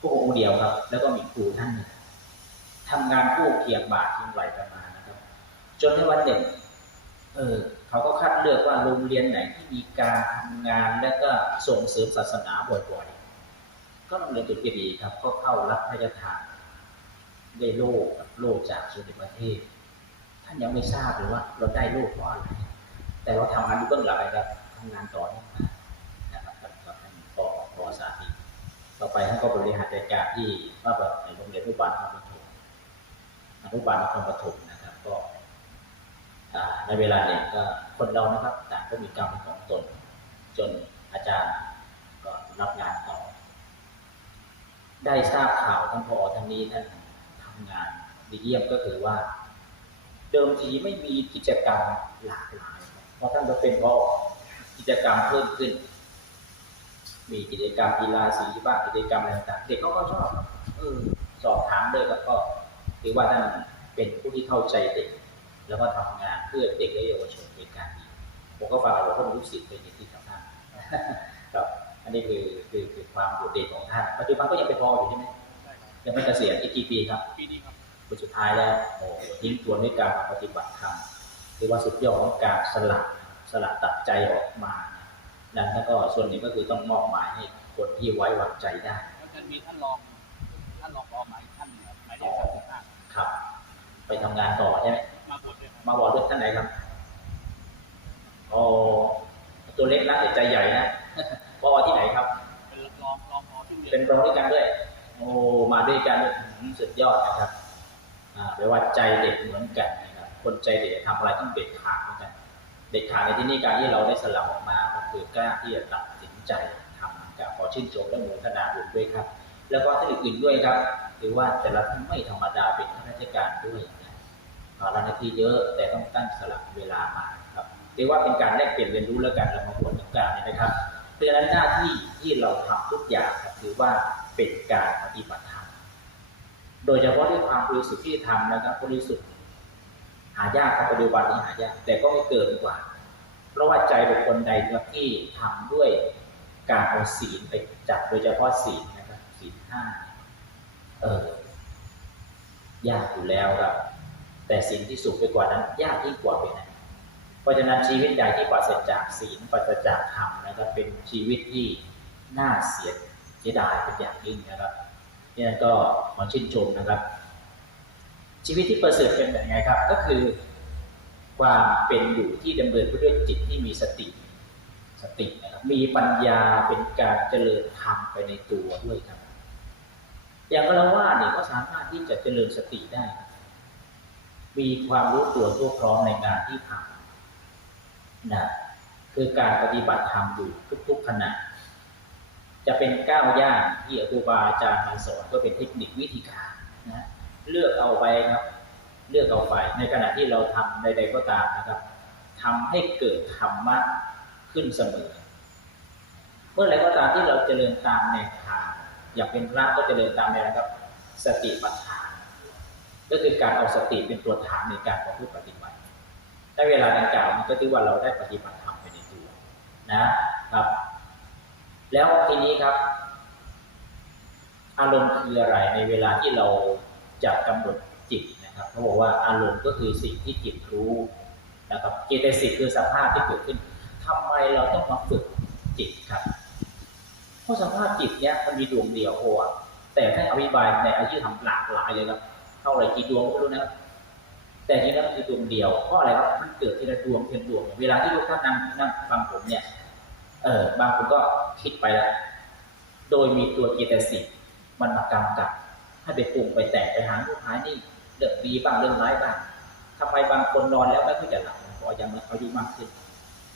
พวกองค์เดียวครับ แล้วก็มีครูท่านหนึ่งทำงานคู่เคียงบาเคียงไหลกันมานะครับ จนในวันหนึ่งเออเขาก็คัดเลือกว่าโรงเรียนไหนที่มีการทำงานและก็ส่งเสริมศาสนาบ่อยๆ ก็โรงเรียนจุดเจดีย์ครับ ก็เข้ารับพระราชทานได้โล่กับโล่จากสมเด็จพระเทพท่านยังไม่ทราบเลยว่า เราได้โล่เพราะอะไรแต่เราทำงานอยู่เบื้องหลังนะครับทำงานต่อเนื่องมานะครับกับกับท่านปอปอสาธิต ต่อไปท่านก็บริหารจัดการที่ว่าแบบในโรงเรียนอนุบาลนครปฐมอนุบาลนครปฐมนะครับ ก็ในเวลาเนี่ยก็คนเรานะครับต่างก็มีกรรมของตน จนอาจารย์ก็รับงานต่อ ได้ทราบข่าวท่านพอท่านนี้ท่านทำงานดีเยี่ยมก็คือว่า เดิมทีไม่มีกิจกรรมหลากหลายพราะท่านก็เป็นพอกิจกรรมเพิ่มขึ้น มีกิจกรรมกีฬาสีบ้างกิจกรรมอะไรต่างๆเด็กเขาก็ชอบเออสอบถามเลยแล้วก็ถือว่าท่านเป็นผู้ที่เข้าใจเด็ก แล้วก็ทำงานเพื่อเด็กและเยาวชนในการดีผมก็ฟังเราก็รู้สึกเป็นอย่างที่ท่านครับอันนี้คือคือคือความโดดเด่นของท่านปัจจุบันก็ยังเป็นพออยู่ใช่ไหมใช่ครับยังไม่เกษียณอีกกี่ปีครับปีนี้ครับปีสุดท้ายแล้วโอ้ทิ้งทวนด้วยการปฏิบัติธรรมคือว่าสุดยอดของการสละสละตัดใจออกมาดั งนั้นก็ส่วนหนึ่งก็คือต้องมอบหมายให้คนที่ไว้วางใจได้แล้วจะมีท่านรองท่านรองรองหมายท่านครับหมายเลขสามสิบห้าครับ ไปทำงานต่อใช่ไหมมาบวชด้วยครับมาบอกด้วยท่านไหนครับอ๋อตัวเล็กนะแต่ใจใหญ่นะพอที่ไหนครับ เป็นรองรองรองที่เรียเป็นนรองด้วยกันด้วยโอ้มาด้วยกันอื้อหือสุดยอดนะครับอ่าแปลว่าใจเด็กเหมือนกันนะครับคนใจเด็กทำอะไรต้องเด็ดขาดเหมือนกัน เด็ดขาดในที่นี้การที่เราได้สลับออกมาก็ คือกล้าที่จะตัดสินใจทำกับขอชื่นชมและโมทนาบุญด้วยครับ แล้วก็ท่านอื่นๆด้วยครับหรือว่าแต่ละท่านไม่ธรรมดาเป็นข้าราชการด้วยนะภาระหน้าที่เยอะแต่ต้องตั้งสลับเวลามาครับเรียกว่าเป็นการแลกเปลี่ยนเรียนรู้แล้วกันเรามาบวชถึงการนี้นะครับเพราะฉะนั้นหน้าที่ที่เราทำทุกอย่างครับถือว่าเป็นการปฏิบัติธรรมโดยเฉพาะด้วยความบริสุทธิ์ที่ทำนะครับบริสุทธิ์หายากครับปัจจุบันนี้หายากแต่ก็ไม่เกินกว่า ราะว่าใจบุคคลใดที่ทำด้วยการเอาศีลไปจับโดยเฉพาะศีลนะครับศีลห้าเออยากอยู่แล้วครับ แต่สิ่งที่สูงไปกว่านั้น ยากยิ่งกว่าไปนั้นเพราะฉะนั้นชีวิตใดที่ปราศจากศีลปราศจากธรรมนะครับเป็นชีวิตที่น่าเสียเสียดายเป็นอย่างยิ่งนะครับนี่ก็ขอชื่นชมนะครับ ชีวิตที่ประเสริฐเป็นแบบไงครับ ก็คือ ความเป็นอยู่ที่ดำเนินไปด้วยจิตที่มีสติ สตินะครับมีปัญญาเป็นการเจริญธรรมไปในตัวด้วยครับ อย่างเราว่าเนี่ยก็สามารถที่จะเจริญสติได้ มีความรู้ตัวทั่วพร้อมในงานที่ทำนะคือการปฏิบัติธรรมอยู่ทุกๆขณะจะเป็นก้าวย่างที่ครูบาอาจารย์มาสอนก็เป็นเทคนิควิธีการนะเลือกเอาไปครับ เลือกเอาไป ในขณะที่เราทำใด ๆก็ตามนะครับทำให้เกิดธรรมะขึ้นเสมอ เมื่อไรก็ตามที่เราเจริญตามแนวทางอยากเป็นพระก็เจริญตามแนวนะครับ สติปัฏฐาน ก็คือการเอาสติเป็นตัวฐานในการประพฤติปฏิบัติได้เวลาดังกล่าวนี้ก็ถือว่าเราได้ปฏิบัติธรรมไปในตัวนะครับ แล้วทีนี้ครับ อารมณ์คืออะไรในเวลาที่เราจะกำหนดจิต นะครับเขาบอกว่าอารมณ์ก็คือสิ่งที่จิตรู้นะครับเจตสิกคือสภาพที่เกิดขึ้นทำไมเราต้องมาฝึกจิตครับ เพราะสภาพจิตเนี้ยมันมีดวงเดียวโอ้แต่ท่าอธิบายในอายุทำหลากหลายเลยครับเท่าไรกี่ดวงก็ไม่รู้นะแต่จริงแล้วคือดวงเดียวเพราะอะไรครับมันเกิดทีละดวงทีละดวง เวลาที่ทุกท่านนั่งนั่งฟังผมเนี่ย เออบางคนก็คิดไปแล้วโดยมีตัวเจตสิกมันมากำกับให้ไปปรุงไปแต่งไปหาลูกหายนี่ เรื่องดีบ้างเรื่องร้ายบ้างทำไมบางคนนอนแล้วไม่ค่อยจะหลับเพราะยังอายุมากขึ้น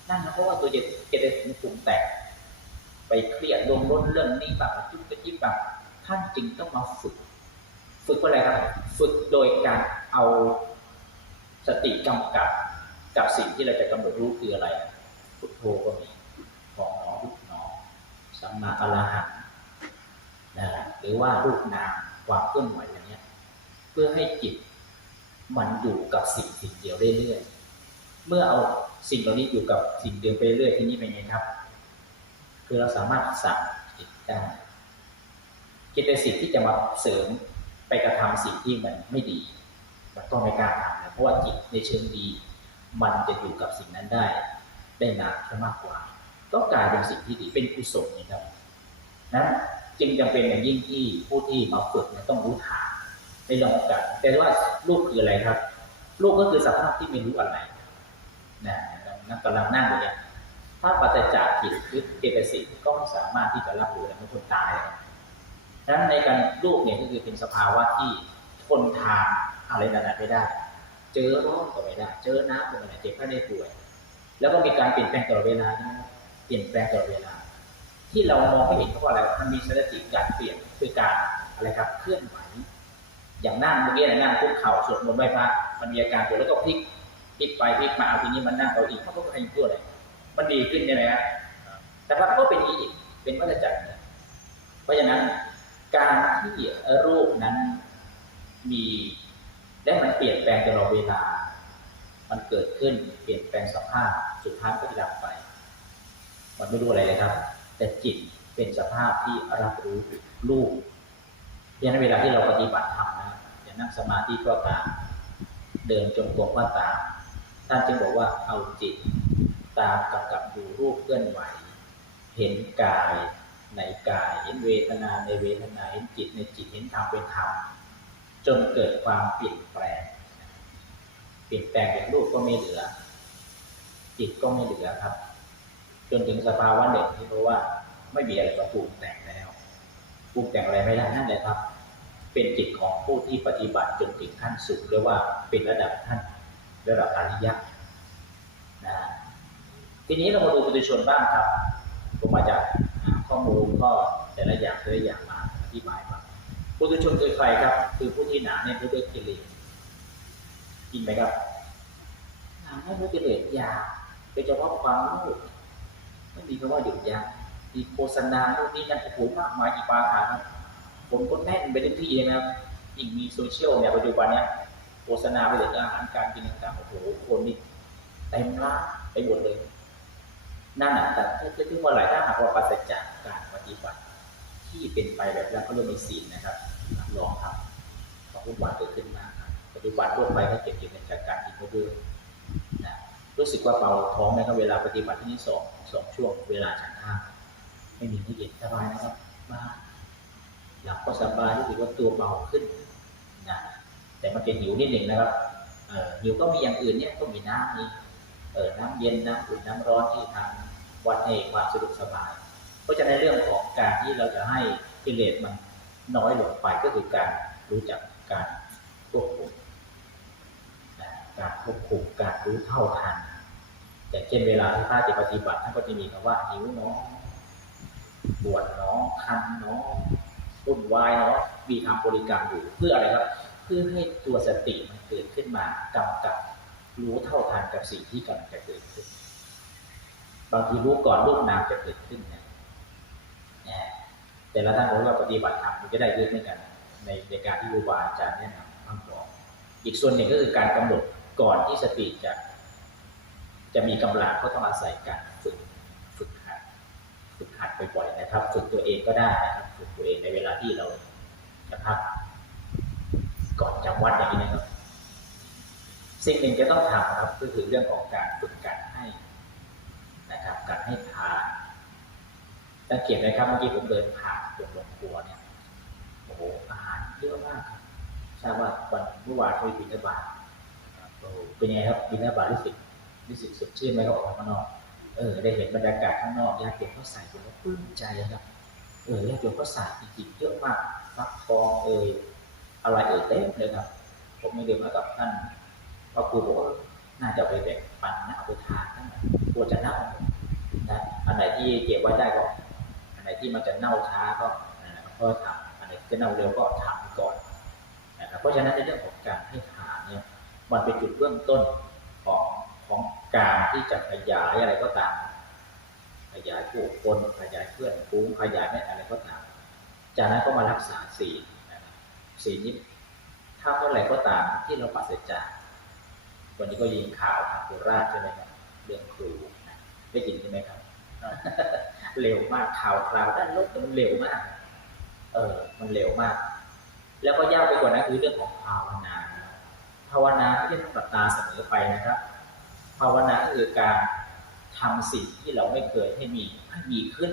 นั่นนะเพราะว่าตัวเจตเจตสิกมันปรุงแต่งไปเครียดลงล้นเรื่องนี้บ้างจุ๊บกระจิ๊บบ้างท่านจึงต้องมาฝึก ฝึกว่าอะไรครับ ฝึกโดยการเอาสติกำกับกับสิ่งที่เราจะกำหนดรู้คืออะไรพุทโธก็มีพองหนอพุทหนอสัมมาอรหังนะหรือว่ารูปนามความเคลื่อนไหว เพื่อให้จิตมันอยู่กับสิ่งสิ่งเดียวเรื่อยๆเมื่อเอาสิ่งเหล่านี้อยู่กับสิ่งเดียวไปเรื่อยที่นี้เป็นไงครับ คือเราสามารถสั่งจิตได้เจตสิกที่จะมาเสริมไปกระทำสิ่งที่มันไม่ดี มันต้องไม่กล้าทำนะเพราะว่าจิตในเชิงดี มันจะอยู่กับสิ่งนั้นได้ ได้นานแค่มากกว่า ก็กลายเป็นสิ่งที่ดีเป็นกุศลนะครับนั้นจึงจำเป็นอย่างยิ่งที่ผู้ที่มาฝึกเนี่ยต้องรู้ทาน เรื่องของการแต่ว่าลูกคืออะไรครับลูกก็คือสภาพที่ไม่รู้อะไรนะนั่งกำลังนั่งอยู่เนี่ยถ้าปัจจัยจิตหรือเจตสิกก็ไม่สามารถที่จะรับรู้ได้เมื่อคนตายนะฉะนั้นในการลูกเนี่ยก็คือเป็นสภาวะที่ทนทานอะไรต่างๆไม่ได้ เจอร้อนก็ไม่ได้ เจอน้ำก็ไม่ได้เจ็บก็ได้ป่วย แล้วก็มีการเปลี่ยนแปลงตลอดเวลานะเปลี่ยนแปลงตลอดเวลา ที่เรามองไม่เห็นเพราะอะไรมันมีสถิติการเปลี่ยนคือการอะไรครับเคลื่อนไหว อย่างนั่งเมื่อกี้นะนั่งคุกเข่าสวดมนต์ไหว้พระมันมีอาการปวดแล้วก็พลิกพลิกไปพลิกมาเอาทีนี้มันนั่งเอาอีกมันก็ใครพูดอะไรมันดีขึ้นใช่ไหมครับแต่ว่าก็เป็นอีกเป็นวัฏจักรเพราะฉะนั้นการที่รูปนั้นมีและมันเปลี่ยนแปลงตลอดเวลา มันเกิดขึ้นเปลี่ยนแปลงสภาพสุดท้ายก็จะดับไป มันไม่รู้อะไรเลยครับ แต่จิตเป็นสภาพที่รับรู้รูปเพราะฉะนั้นเวลาที่เราปฏิบัติธรรม นั่งสมาธิก็ตาม เดินจงกรมก็ตาม ท่านจึงบอกว่าเอาจิต ตามกำกับดูรูปเคลื่อนไหว เห็นกายในกาย เห็นเวทนาในเวทนา เห็นจิตในจิต เห็นธรรมเป็นธรรม จนเกิดความเปลี่ยนแปลง เปลี่ยนแปลงเป็นรูปก็ไม่เหลือ จิตก็ไม่เหลือครับ จนถึงสภาวะหนึ่งที่รู้ว่า ไม่มีอะไรมาปรุงแต่งแล้วปรุงแต่งอะไรไม่ได้นั่นแหละครับ เป็นจิตของผู้ที่ปฏิบัติจนถึงขั้นสุดเรียกว่าเป็นระดับท่านระดับอริยะนะทีนี้เรามาดูปุถุชนบ้างครับ ผมมาจากข้อมูลก็แต่ละอย่างแต่ละอย่างมาอธิบายมาปุถุชนคือใครครับ คือผู้ที่หนาแน่นด้วยกิเลสจริงไหมครับหนาแน่นด้วยกิเลสอยากโดยเฉพาะความโลภไม่มีคำว่าหยุดยั้งมีโฆษณาโน่นนี่นั่นโอ้โหมากมายอีปาถาครับ ผมก็แน่นไปทุกที่เลยนะครับยิ่งมีโซเชียลเนี่ยปัจจุบันเนี่ยโฆษณาไปถึงอาหารการกินต่างๆโอ้โหคนนี่เต็มร้านไปหมดเลย นั่นน่ะแต่ถ้าถึงเมื่อไหร่ถ้าหากว่าปราศจากการปฏิบัติที่เป็นไปแบบนั้นเขาเรียกมีศีลนะครับรับรองครับความวุ่นวายเกิดขึ้นมากครับปัจจุบันทั่วไปก็เก็บเกี่ยวกับการกินก็ด้วยนะรู้สึกว่าเบาท้องไหมครับเวลาปฏิบัติที่นี่สองสองช่วงเวลาฉันข้าไม่มีที่เย็นสบายนะครับมา หลับก็สบายรู้สึกว่าตัวเบาขึ้นนะแต่มันจะหิวนิดหนึ่งนะครับหิวก็มีอย่างอื่นเนี่ยก็มีน้ำมีเออน้ำเย็นน้ำอุ่นน้ำร้อนที่ทางวัดให้ความสะดวกสบายเพราะฉะนั้นเรื่องของการที่เราจะให้กิเลสมันน้อยลงไปก็คือการรู้จักการควบคุมการควบคุมการรู้เท่าทันอย่างเช่นเวลาที่พระจะปฏิบัติท่านก็จะมีคำว่าหิวเนาะปวดเนาะคันเนาะ วุ่นวายเนาะมีทำบริการอยู่เพื่ออะไรครับ เพื่อให้ตัวสติมันเกิดขึ้นมากำกับรู้เท่าทันกับสิ่งที่กำลังจะเกิดขึ้น บางทีรู้ก่อนรูปนามจะเกิดขึ้นนะนะแต่ละท่านบอกว่าปฏิบัติธรรมมันจะได้เยอะเหมือนกัน ในในการที่ครูบาอาจารย์แนะนำท่านบอกอีกส่วนหนึ่งก็คือการกำหนดก่อนที่สติจะจะมีกำลังก็ต้องอาศัยการฝึกฝึกหัดฝึกหัดบ่อยๆนะครับ ฝึกตัวเองก็ได้นะครับ องในเวลาที่เราจะพักก่อนจำวัดอย่างนี้นะครับ สิ่งหนึ่งจะต้องทำครับก็คือเรื่องของการฝึกการให้นะครับการให้ทานสังเกตไหมครับเมื่อกี้ผมเดินผ่านตรงโรงครัวเนี่ยโอ้โหอาหารเยอะมากครับทราบว่าวันเมื่อวานไปบิณฑบาตโอ้โหเป็นไงครับบิณฑบาตรู้สึกรู้สึกสดชื่นไหมครับออกมาข้างนอกเออได้เห็นบรรยากาศข้างนอกญาติโยมเขาใส่ผมก็ปลื้มใจครับ เออญาติโยมเขาใส่จริงๆเยอะมากฟักทองเอยอะไรเอ่ยเต็มเลยครับ ผมไม่เดินมากับท่านพระครูบอกว่าน่าจะไปแบ่งปันนะเอาไปทานนั่นนะกลัวจะเน่านะอันไหนที่เก็บไว้ได้ก็อันไหนที่มันจะเน่าช้าก็อ่าก็ทำอันไหนจะเน่าเร็วก็ทำก่อนนะครับเพราะฉะนั้นในเรื่องของการให้ทานเนี่ยมันเป็นจุดเริ่มต้นของของการที่จะขยายอะไรก็ตาม ขยายผู้คนขยายเพื่อนฟูงขยายแม่อะไรก็ตามจากนั้นก็มารักษาศีลศีลนี้ถ้าเมื่อไหร่ก็ตามที่เราปราศจากวันนี้ก็ยิงข่าวทางโคราชใช่ไหมครับเรื่องครูได้ยินใช่ไหมครับ เร็วมากข่าวคราวด้านลบมันเร็วมาก เออ มันเร็วมาก แล้วก็ยากไปกว่านั้นคือเรื่องของภาวนา ภาวนาไม่ใช่ต้องหลับตาเสมอไปนะครับ ภาวนาคือการ ทำสิ่งที่เราไม่เคยให้มีให้มีขึ้น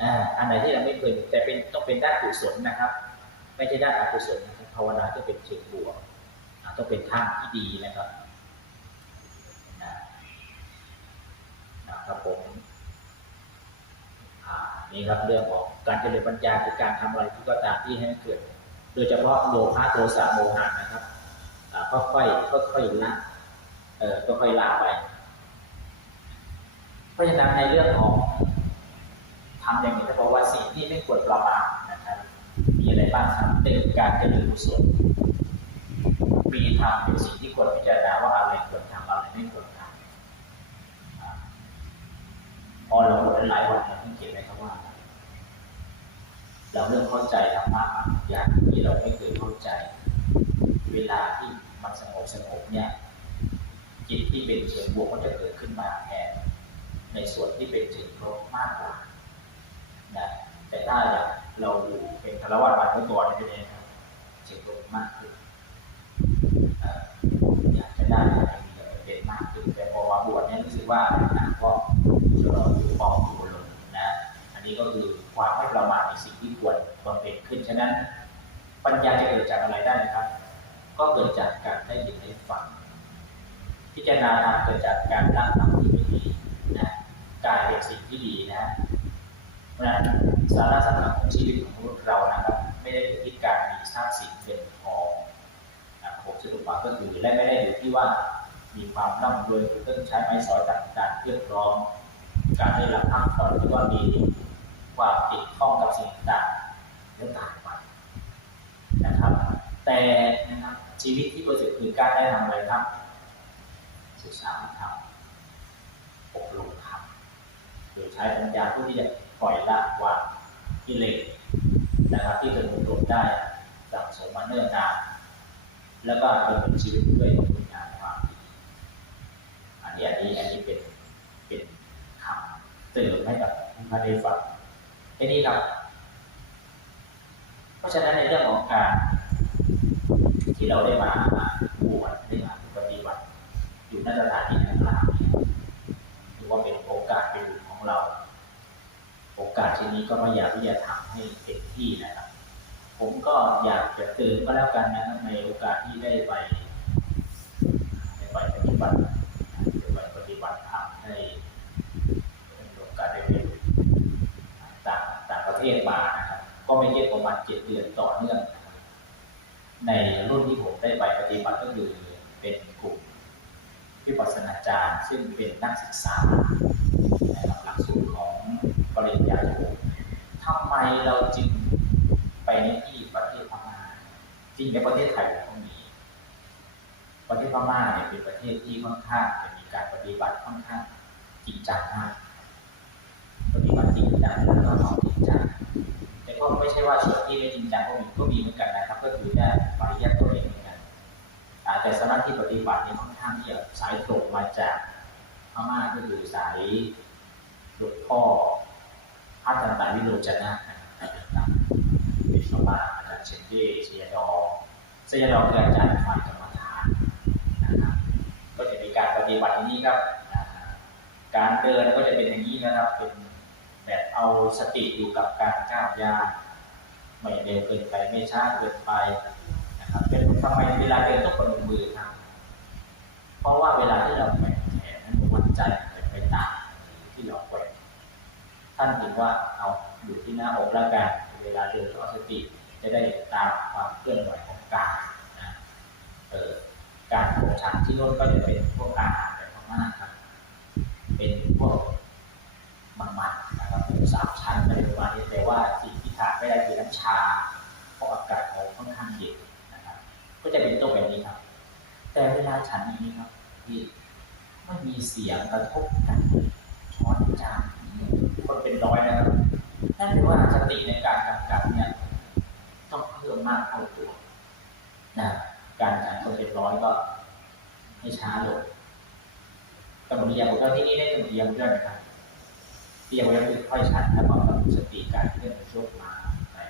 อ่าอันไหนที่เราไม่เคยแต่เป็นต้องเป็นด้านกุศลนะครับ ไม่ใช่ด้านอกุศลนะครับภาวนาจะเป็นเชิงบวกต้องเป็นทางที่ดีนะครับนะนะครับผมอ่านี่ครับเรื่องของการเจริญปัญญาคือการทำอะไรที่ก็ตามที่ให้เกิด โดยเฉพาะโลภะโทสะโมหะนะครับค่อยๆค่อยๆละเออค่อยๆละไป ราะฉะนั้นในเรื่องของทำอย่างนี้จะบอกว่าสิ่งที่ไม่ควรประมาทนะครับ มีอะไรบ้างครับหนึ่งการเจริญกุศลมีธรรมเป็นสิ่งที่ควรพิจารณาว่าอะไรควรทำอะไรไม่ควรทำพอเราบวชหลายวันเราต้องเขียนไว้ครับว่า เราเริ่มเข้าใจธรรมะบางอย่างที่เราไม่เคยเข้าใจ เวลาที่มันสงบสงบเนี่ยจิตที่เป็นเชิงบวกก็จะเกิดขึ้นมา ในส่วนที่เป็นเชิงลบมากกว่านะแต่ถ้าเราอยู่เป็นคารวะบาลเมื่อก่อนนี่เป็นยังไงครับเชิงลบมากขึ้นอยากจะได้อะไรมีอเป็นมากขึ้นแต่พอมาบวชเนี่ยรู้สึกว่านักก็จะรออยู่ปองอยู่ลงนะอันนี้ก็คือความไม่ประมาทในสิ่งที่ควรบำเพ็ญขึ้นฉะนั้น ปัญญาจะเกิดจากอะไรได้นะครับ ก็เกิดจากการได้ยินได้ฟังพิจารณาธรรมเกิดจากการละธรรมที่ ไม่ดีนะกายเป็นสิ่งที่ดีนะเพราะฉะนั้นสาระสำคัญของชีวิตของมนุษย์เรานะครับ ไม่ได้อยู่ที่การมีทรัพย์สินเงินทองนะผมสรุปว่าก็คือและไม่ได้อยู่ที่ว่ามีความร่ำรวยเครื่องใช้ไม้สอยต่างๆเครื่อร้องการได้รับพักผ่อนหรือว่ามีความติดข้องกับสิ่งต่างๆเรื่อต่างไปนะครับ แต่นะครับชีวิตที่ประเสริฐคือการได้ทำอะไรครับศึกษาธรรมอบรมธรรม โดยใช้ปัญญาเพื่อที่จะปล่อยละวางกิเลสนะครับที่เป็นอบรมได้สั่งสมมาเนิ่นนานแล้วก็ดำเนินชีวิตด้วยคุณงามความดีอันนี้อันนี้อันนี้เป็นเป็นคำเตือนให้กับผู้มาได้ฟังแค่นี้ครับ เพราะฉะนั้นในเรื่องของการที่เราได้มาบวชได้มาปฏิบัติอยู่ในสถานที่ต่างๆถือว่าเป็นโอกาส เรา โอกาสที่นี้ก็พยายามที่จะทำให้เต็มที่นะครับ ผมก็อยากจะเตือนก็แล้วกันนะครับในโอกาสที่ได้ไปได้ไปปฏิบัติได้ไปปฏิบัติธรรมให้เป็นโอกาสได้ไปต่างต่างประเทศมานะครับ ก็ไม่เยอะประมาณเจ็ดเดือนต่อเนื่อง ในรุ่นที่ผมได้ไปปฏิบัติก็คือเป็นกลุ่มวิปัสสนาจารย์ซึ่งเป็นนักศึกษา หลักสูตรของปริญญาโททำไมเราจึงไปในที่ประเทศพม่าจริงในประเทศไทยเราก็มีประเทศพม่าเนี่ยเป็นประเทศที่ค่อนข้างจะมีการปฏิบัติค่อนข้างจริงจังมากปฏิบัติจริงจังแล้วก็เอาจริงจังแต่ก็ไม่ใช่ว่าส่วนที่ไม่จริงจังก็มีก็มีเหมือนกันนะครับ ก็คือได้ปริยัติตัวเองเหมือนกันแต่สำนักที่ปฏิบัติเนี่ยค่อนข้างที่จะสายตรงมาจาก ม่าก็คือสายหลวงพ่อพัฒนาวิโรจนะนะครับเป็นพม่าอาจารย์เชนเย่เชียดอเชียดอคืออาจารย์ฝ่ายกรรมฐานนะครับก็จะมีการปฏิบัติที่นี้ครับ การเดินก็จะเป็นอย่างนี้นะครับ เป็นแบบเอาสติอยู่กับการก้าวยางไม่เร็วเกินไปไม่ช้าเกินไปนะครับเป็นทำไมเวลาเดินต้องประนมมือครับเพราะว่าเวลาที่เราแกว่งแขนนั้นมันใจเป็นไปตามที่เราแกว่ง ท่านถึงว่าเอาอยู่ที่หน้าอกแล้วกันเวลาเดินก็เอสติจะได้ตามความเคลื่อนไหวของกายนะเออการโผล่ชันที่โน้นก็จะเป็นพวกอาหารแบบมากครับ เป็นพวกมันมันๆนะครับสามชั้นอะไรประมาณนี้แต่ว่าสิ่งที่ขาดไม่ได้คือน้ำชาเพราะอากาศเขาค่อนข้างเย็นนะครับ ก็จะเป็นตัวแบบนี้ครับ แต่เวลาฉันนี้ครับที่ไม่มีเสียงกระทบกันช้อนจาน คนเป็นร้อยนะครับนั่นแปลว่าสติในการกำกับเนี่ยต้องเพิ่มมากเท่าตัวนะการฉันคนเป็นร้อยก็ให้ช้าลงกำหนดยาผมเจ้าที่นี่ได้กำหนดยาด้วยนะครับที่ยังไม่ได้ค่อยชัดแล้วก็สติการเคลื่อนยกมาแต่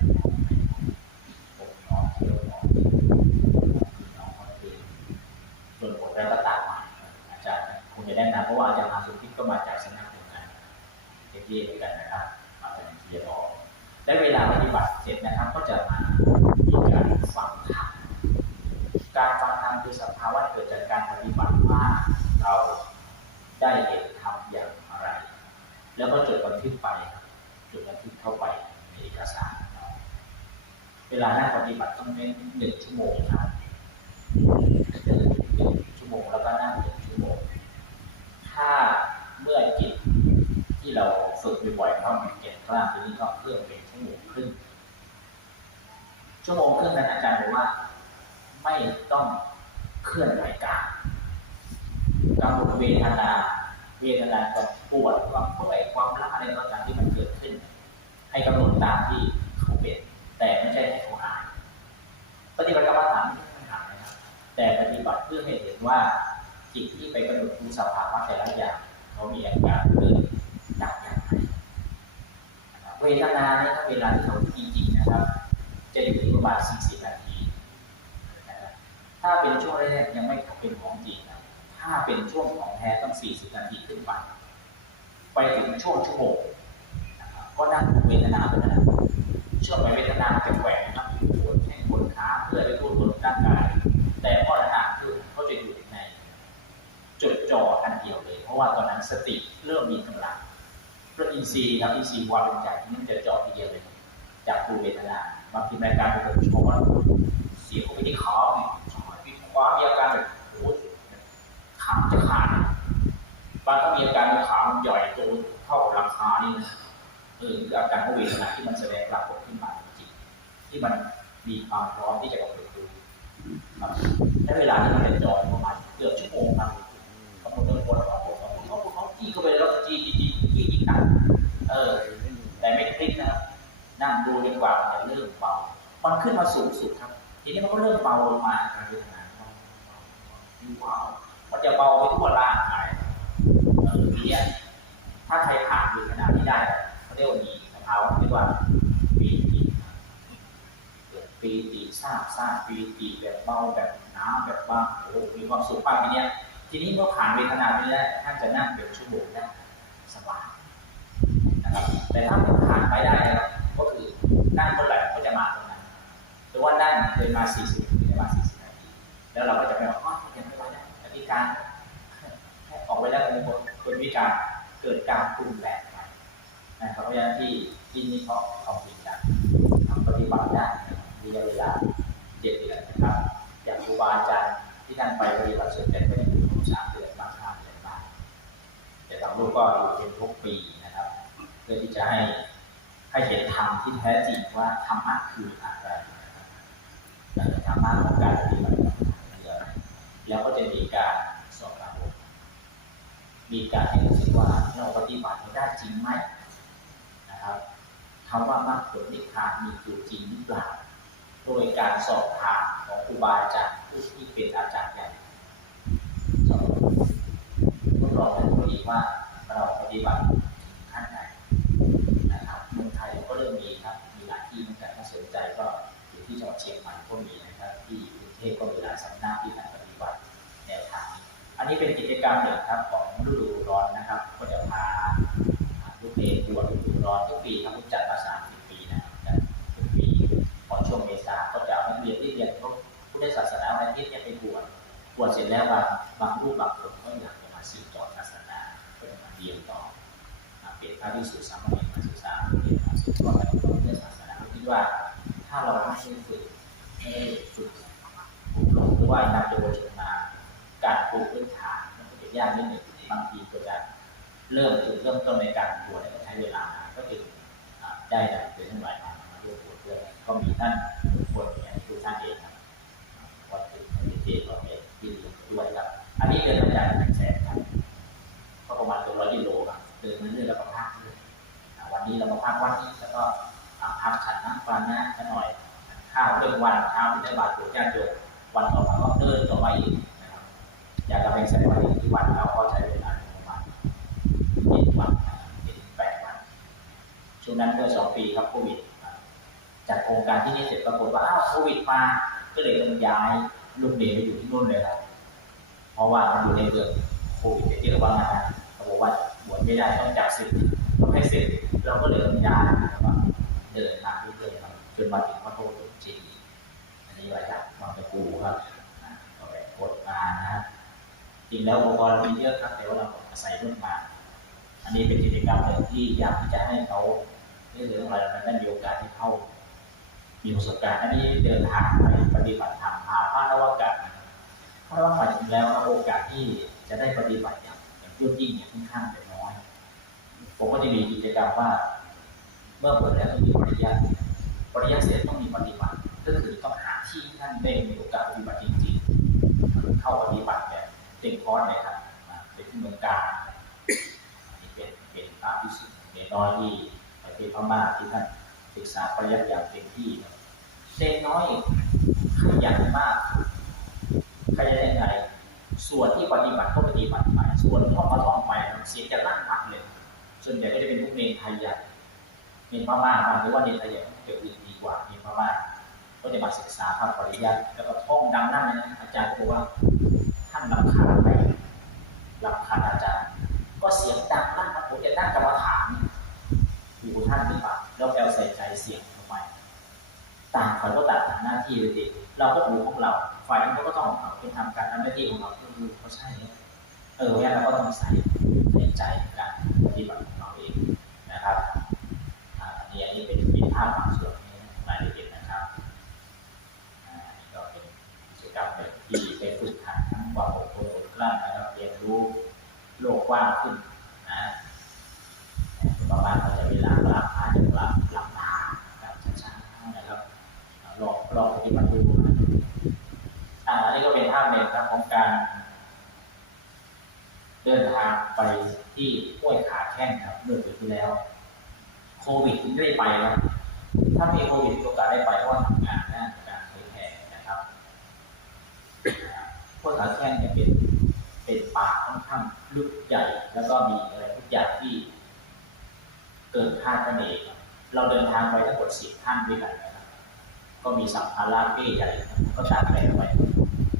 และเวลาปฏิบัติเสร็จนะครับ ก็จะมามีการฟังธรรมการฟังธรรมคือสภาวะเกิดจากการปฏิบัติว่าเราได้เห็นธรรมอย่างไร แล้วก็จดบันทึกไปครับจดบันทึกเข้าไปในเอกสารเนาะเวลานั่งปฏิบัติต้องเป็นหนึ่งชั่วโมงครับหนึ่งชั่วโมงแล้วก็นั่งหนึ่งชั่วโมง ถ้าเมื่อจิตที่เราฝึกบ่อยๆเข้ามันเก่งกล้ามทีนี้ก็เพิ่มเป็นชั่วโมงครึ่ง ชั่วโมงครึ่งนั้นอาจารย์บอกว่า ไม่ต้องเคลื่อนไหวกายกำหนดเวทนา เวทนาความปวดความเมื่อย ความล้าอะไรต่างๆที่มันเกิดขึ้น ให้กำหนดตามที่เขาเป็น แต่ไม่ใช่ให้เขาหายปฏิบัติกรรมฐานไม่ใช่ให้หายนะครับแต่ปฏิบัติเพื่อให้เห็นว่าจิตที่ไปกำหนดดูสภาวะแต่ละอย่างเขามีอาการเกิดดับอย่างไรเวทนาเนี่ยถ้าเวลาที่เราจริงๆนะครับ จะอยู่ที่ประมาณ40นาทีนะครับถ้าเป็นช่วงแรกยังไม่เป็นของจริงนะถ้าเป็นช่วงของแท้ต้อง 40 นาทีขึ้นไป ไปถึงช่วงชั่วโมงก็นั่งเวทนาไปนะช่วงไหนเวทนาจะแหวกนะปวดแข้งปวดขาเพื่อไปทั่วตัวร่างกาย แต่พอระนาคือเขาจะอยู่ในจดจ่ออันเดียวเลย เพราะว่าตอนนั้นสติเริ่มมีกำลังพระอินทรีย์ครับอินทรีย์วาเป็นใจมันจะจ่อทีเดียวเลย จากภูเวทนาบางทีรายการเป็นชั่วโมงว่าเสียเข้าไปที่ขาเนี่ยจอมีความมีอาการแบบโอ้โหขาจะขาดบางก็มีอาการ นี่เออคืออาการของเวทนาที่มันแสดงปรากฏขึ้นมาจริงที่มันมีความพร้อมที่จะกำหนดดูครับใช้เวลาที่มันเป็นจอยประมาณเกือบชั่วโมงครับกำหนดเดินวนออกเขาเขาเขาจี้เข้าไปแล้วจี้จี้จี้จี้จี้กันเออ แต่ไม่คลิกนะครับนั่งดูดีกว่ามันเริ่มเบามันขึ้นมาสูงสุดครับ ทีนี้มันก็เริ่มเบาลงมาการเวทนาเบามันจะเบาไปทั่วร่างกายเออทีนี้ถ้าใครผ่านเว รียกว่ามีสภาวะที่ว่าปีติเกิดปีติทราบทราบปีติแบบเบาแบบหนาแบบบางโอ้มีความสุขมากทีเนี้ยทีนี้เมื่อผ่านเวทนาไปแล้วท่านจะนั่งเป็นชั่วโมงได้สบายนะครับแต่ถ้ามันผ่านไปได้นะครับก็คือนั่งเมื่อไหร่ก็จะมาตรงนั้นหรือว่านั่งเคยมา40นาทีจะมา40นาทีแล้วเราก็จะไปบอกว่ายังไม่ไหวแล้วแต่ที่การออกไปแล้วเป็นคนคนวิการเกิดการปรุงแต่งใหม่ นะครับเพราะฉะนั้นที่ที่นี่เขาเขามีการทำปฏิบัติได้มีระยะเวลาเจ็ดเดือนนะครับ อย่างครูบาอาจารย์ที่ท่านไปปฏิบัติส่วนใหญ่ก็จะอยู่สามเดือนบางห้าเดือนบ้างแต่บางรูปก็อยู่เป็นทุกปีนะครับ เพื่อที่จะให้ให้เห็นธรรมที่แท้จริงว่าธรรมะคืออะไรนะครับธรรมะของการปฏิบัติคืออะไรแล้วก็จะมีการสอบถามมีการให้รู้สึกว่าเราปฏิบัติได้จริงไหม คำว่ามรรคผลนิพพานมีอยู่จริงหรือเปล่าโดยการสอบถามของครูบาอาจารย์ผู้ที่เป็นอาจารย์ใหญ่ทดลองกันดูดีว่าเราปฏิบัติ หลายมามาร่วมบวชด้วยก็มีท่านทุกคนอย่างที่ท่านเองครับวัดเป็นเจก็เป็นที่ดีด้วยครับ อันนี้เดินมาจากแสงแสนครับก็ประมาณตัวร้อยกิโลครับเดินมาเรื่อยแล้วก็พักเรื่อยวันนี้เรามาพักวันนี้แล้วก็อ่าพักฉันน้ำปลานะกันหน่อยข้าวเรื่องวันเช้าที่ได้บาตรโปรดญาติโยมวันต่อมาก็เดินต่อไปอีกนะครับอยากจะเป็นแสดงวันที่วันเราประมาณเจ็ดวันนะครับเจ็ดแปดวัน ช่วงนั้นเมื่อสองปีครับโควิดอ่าจัดโครงการที่นี่เสร็จปรากฏว่าอ้าวโควิดมาก็เลยต้องย้ายลูกเรียนไปอยู่ที่นู่นเลยครับ เพราะว่ามันอยู่ในเรื่องโควิดเยอะว่างนะเขาบอกว่าบวชไม่ได้ต้องจับศึกต้องให้ศึกเราก็เลยต้องย้ายนะครับเดินทางเรื่อยๆครับจนมาถึงพระโพธิจริงอันนี้มาจากวังตะปูครับก็ไปกดมานะจริงแล้วอุปกรณ์มีเยอะครับแต่ว่าเราอาศัยรุ่นมาอันนี้เป็นกิจกรรมหนึ่งที่อยากที่จะให้เขา เรื่เรื่องอะไรนั้นมีโอกาสที่เข้า มีประสบการณ์อันนี้เดินทางไปปฏิบัติธรรมพาพระนวากาศพระนวากาศจริงแล้วนะโอกาสที่จะได้ปฏิบัติอย่างอย่างยุ่งยิ่งเนี่ยค่อนข้างจะน้อย ผมก็จะมีกิจกรรมว่า เมื่อบวชแล้วต้องมีปริยัติปริยัติเสร็จต้องมีปฏิบัติก็คือต้องหาที่ที่ท่านได้มีโอกาสปฏิบัติจริงๆเข้าปฏิบัติแบบเต็มคอร์สเลยครับเป็นที่เมืองการนี่เป็นเป็นพระพิสุทธิ์เนน้อยที่ ทศพม่าที่ท่านศึกษาปริยัติอย่างเต็มที่เด็กน้อยขยันมากขยันยังไงส่วนที่ปฏิบัติก็ปฏิบัติไปส่วนท่องก็ท่องไปเสียงจะลั่นมัดเลยส่วนใหญ่ก็จะเป็นพวกเนรไทยใหญ่เนรพม่าบางหรือว่าเนรไทยใหญ่เกิดอื่นดีกว่าเนรพม่าก็จะมาศึกษาพระปริยัติแล้วก็ท่องดังนั่นนะอาจารย์ก็บอกว่าท่านรำคาญไหมรำคาญอาจารย์ ก็เสียงดังนั่นนะผมจะนั่งกรรมฐาน ดูท่านหรือเปล่าแล้วแกใส่ใจเสียงทำไมต่างฝ่ายก็ต่างทำหน้าที่เลยดิเราก็ดูของเราฝ่ายนั้นก็ต้องของเขาเป็นทำการทำหน้าที่ของเราก็คือเขาใช่เนี่ยเออเนี่ยเราก็ต้องใส่ใส่ใจการปฏิบัติของเราเองนะครับอันนี้อันนี้เป็นเป็นภาพบางส่วนนรายละเอียดนะครับอันนี้ก็เป็นกิจกรรมหนึ่งที่ได้ฝึกหัดทั้งความอดทนอดกลั้นนะครับเรียนรู้โลกกว้างขึ้นนะ ประมาณเราจะเวลาหลับตาจะหลับหลับตาแบบช้าๆนะครับลองลองปฏิบัติดูนะอ่า เป็นภาพหนึ่งครับของการ เดินทางไปที่ห้วยขาแข้งครับเมื่อปีที่แล้ว โควิดไม่ได้ไปครับถ้ามีโควิดโอกาสได้ไปเพราะว่าทำงานด้านการเผยแพร่นะครับห้วยขาแข้งเนี่ยเป็นเป็นป่าค่อนข้างลึกใหญ่ แล้วก็มีอะไรทุกอย่างที่เกินคาดคะเนครับเราเดินทางไปทั้งหมดสิบท่านด้วยกันนะครับก็มีสัมภาระเป้ใหญ่ก็ตัดไปไว้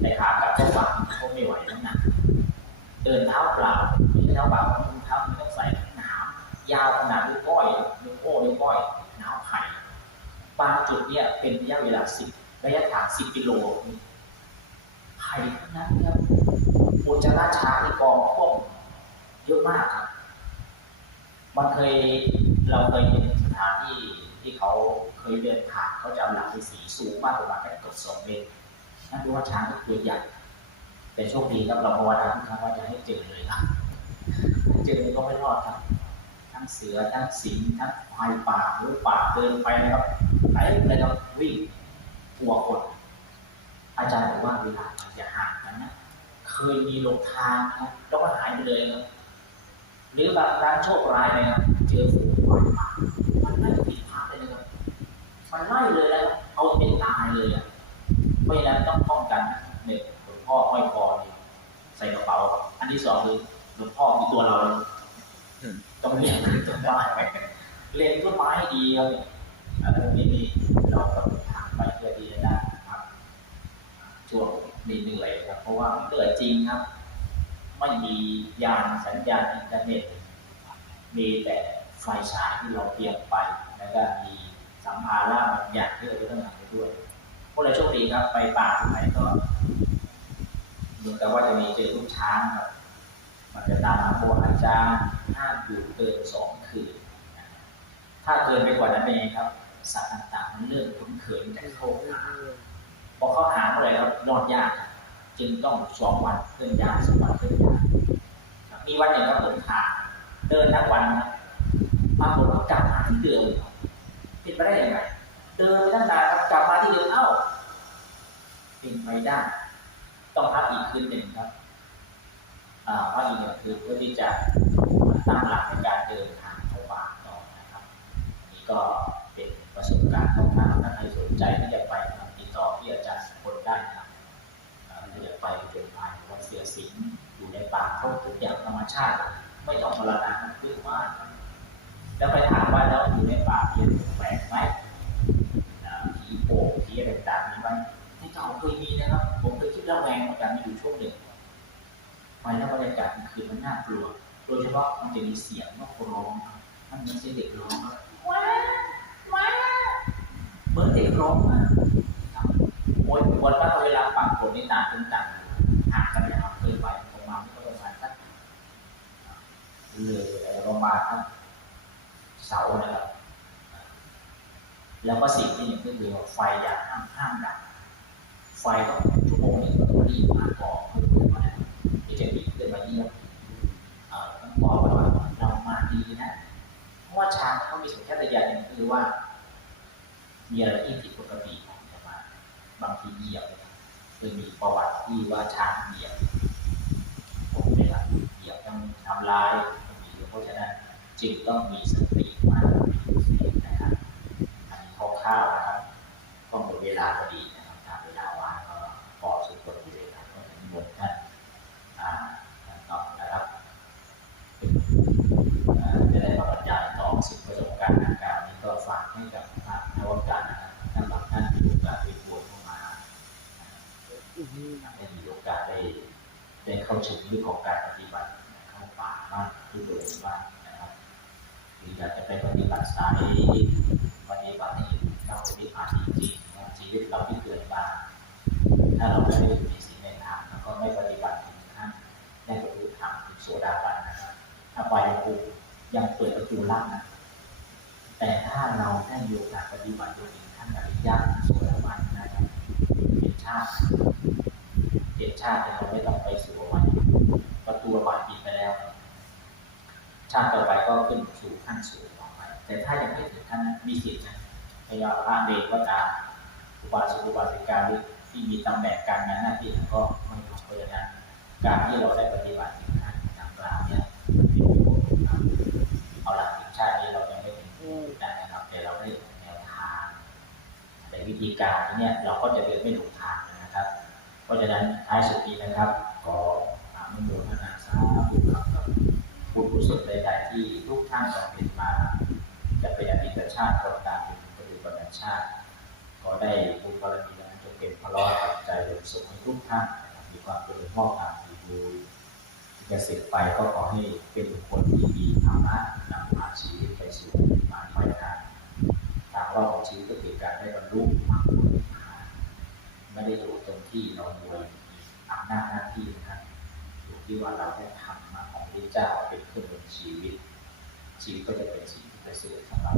ในขากับก็วางก็ไม่ไหวน้ำหนักเดินเท้าเปล่าไม่ใช่เท้าเปล่ารองเท้าไม่ต้องใส่หนามยาวขนาดนิ้วก้อยนิ้วโป้งนิ้วก้อยหนาวไผ่บางจุดเนี่ยเป็นระยะเวลาสิบระยะทางสิบกิโลไผ่ทั้งนั้นครับอุจจาระช้างในกองท่วมเยอะมากครับมันเคยเราเคยเห็นสถานที่ที่เขาเคยเดินผ่านเขาจะเอาหลังสีสูงมากประมาณแค่เกือบสองเมตร นั่นดูว่าช้างก็ตัวใหญ่แต่โชคดีครับเราภาวนาทุกครั้งว่าจะให้เจอเลยครับเจอก็ไม่รอดครับ ทั้งเสือทั้งสิงห์ทั้งควายป่าหรือป่าเดินไปนะครับไหนเลยครับวิ่งหัวคนอาจารย์บอกว่าเวลามันจะห่างกันนะเคยมีหลงทางนะแล้วก็หายไปเลยครับหรือบางครั้งโชคร้ายนะครับเจอฝูงควายป่ามันไม่ผิดพลาดเลยนะครับมันไล่เลย ราะฉะนั้นต้องป้องกันหนึ่งหลวงพ่อห้อยคอนี่ใส่กระเป๋า อันที่สองคือหลวงพ่อคือตัวเราต้องเลี้ยงต้นไม้เลี้ยงต้นไม้ให้ดีครับเนี่ยอันนี้นี่เราก็ทางไปเพื่อที่จะได้นะครับช่วงนี้เหนื่อยครับ เพราะว่าเหนื่อยจริงครับ ไม่มียานสัญญาณอินเทอร์เน็ต มีแต่ไฟฉายที่เราเตรียมไป แล้วก็มีสัมภาระบางอย่างที่เราจะต้องนำไปด้วย พวกเราโชคดีครับ ไปป่าที่ไหนก็เหมือนกับว่าจะมีเจอลูกช้างครับ มันจะตามมาบอกอาจารย์ห้ามอยู่เกินสองคืนถ้าเกินไปกว่านั้นเป็นไงครับสัตว์ต่างๆมันเริ่มคุ้นเคยจะเข้าหาพอเข้าหาเมื่อไร่ครับรอดยาก จึงต้องสองวันเคลื่อนย้ายสองวันเคลื่อนย้ายมีวันหนึ่งครับเดินทาเดินทั้งวันครับปรากฏว่ากลับมาที่เดิมเป็นไปได้ยังไง เดินไปตั้งนานครับกลับมาที่เดิมเอ้าเป็นไปได้ ต้องพักอีกคืนหนึ่งครับอ่าพักอีกหนึ่งคืนเพื่อที่จะตั้งหลักในการเดินทางเข้าป่าต่อนะครับอันนี้ก็เป็นประสบการณ์ของท่านถ้าใครสนใจที่จะไปติดต่อที่อาจารย์สุพลได้ครับอ่าถ้าอยากไปเป็นภายวัดเสือสิงอยู่ในป่าเขาทุกอย่างธรรมชาติ ไม่ต้องพลานาพื้นว่านแล้วไปถามว่าแล้วอยู่ในป่ามีอะไรแปลกไหมอ่าผีโป่งผีอะไรต่างๆมีไหมที่ เก่าเคยมีนะครับผมเคยคิดระแวงเหมือนกันมีอยู่ช่วงหนึ่งไปแล้วบรรยากาศกลางคืนมันน่ากลัว โดยเฉพาะมันจะมีเสียงนกร้องครับมันเหมือนเสียงเด็กร้องครับว้าว้ามือนเด็กร้องมากครับโอ้ยวันละเวลาปักผลนี่ต่างกันต่างห่างกันนะครับเคยไปประมาณก็ประมาณสักเลยประมาณสักเสานะครับแล้วก็สิ่งที่หนึ่งก็คือว่าไฟอย่าห้ามห้ามดับ ไฟก็ชั่วโมงหนึงก็ต้องรีบมาก่อนเพื่อที่ว่าที่จะมีเดินมาเยี่ยมต้องบอกว้ว่าเรามาดีนะ เพราะว่าช้างเขามีสัญชาตญาณหนึ่งคือว่า มีอะไรที่ผิดปกติของจะมาบางทีเหยียบเคยมีประวัติที่ว่าช้างเหยียบผมไม่รับเหยียบต้องทำลายต้องมีเพราะฉะนั้นจึงต้องมีสติมากนะครับอันนี้คร่าวๆนะครับก็หมดเวลาพอดีนะครับตามเวลาว่างก็พอสุดคนเลยครับก็ถึงบทท่านอ่าท่านตอบนะครับอ่าจะได้มาบรรยายต่อสิ่งประสบ การทางการนี้ก็ฝากให้กับทางนวัตการนะครับท่านบางท่านมีโอกาสไปบวชเข้ามาได้มีโอกาสได้ได้เข้าถึงเรื่องของการปฏิบัติเข้าป่าบ้างที่โดยบ้างนะครับหรืออยากจะไปปฏิบัติสายปฏิบัติให้เราปฏิบัติจริงๆชีวิตเราที่เกิดมาถ้าเราไม่ได้อยู่ในสิ่งในทางแล้วก็ไม่ปฏิบัติถึงขั้นได้บรรลุธรรมถึงโสดาบันนะครับถ้าไปยังภูยังเปิดประตูล่างนะ แต่ถ้าเราได้มีโอกาสปฏิบัติจนถึงขั้นอริยะโสดาบันนะครับเป็นชาติเป็นชาติเราไม่ต้องไปสู่วัยประตูวัยปิดไปแล้ว ชาติต่อไปก็ขึ้นสู่ขั้นสูงต่อไป แต่ถ้ายังไม่ถึงขั้นนั้นมีสิทธิ์นะพยาพระเดชก็ตามอุบาสกอุบาสิกาหรือที่มีตำแหน่งการงานหน้าที่ก็ไม่ถูกเพราะฉะนั้นการที่เราได้ปฏิบัติถึงขั้นดังกล่าวเนี่ยเป็นประโยชน์ครับเอาหลักถึงชาตินี้เรายังไม่ถึงกันนะครับแต่เราได้แนวทาง การนี้เนี่ยเราก็จะเดินไม่ถูกทางนะครับ เพราะฉะนั้นท้ายสุดนี้นะครับขออนุโมทนาสาธุครับกับบุญกุศลใดๆที่ทุกท่านบำเพ็ญมา จะเป็นอดีตชาติก็ตามเป็นปัจจุบันชาติ ก็ได้บุญบารมีนั้นจงเป็นพลอดปัจจัยเป็นสุขให้ทุกท่านมีความเป็นมอบงามดีบุญที่จะเสร็จไปก็ขอให้เป็นคนที่มีธรรมะนำพาชีวิตไปสู่มารปลายทางทางรอบของชีวิตก็คือการได้บรรลุ ไม่ได้อยู่ตรงที่เรารวยมีอำนาจหน้าที่นะครับอยู่ที่ว่าเราได้ทำมาของพระเจ้าเป็นเครื่องดำเนินชีวิต ชีวิตก็จะเป็นสิ่งที่ประเสริฐสำหรับ